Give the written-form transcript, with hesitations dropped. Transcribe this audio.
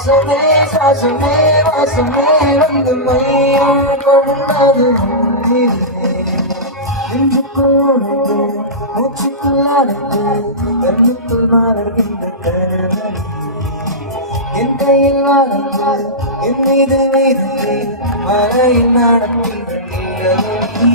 வாசமே சாசமே வாசமே வந்து மையம் கொண்டது மூச்சுக்குள்ளானது கண்ணுக்குள் மாறுகின்ற கனவு என் கையில் வாழ்ந்து என் மீது மீது மழையில் நடக்கின்ற நீ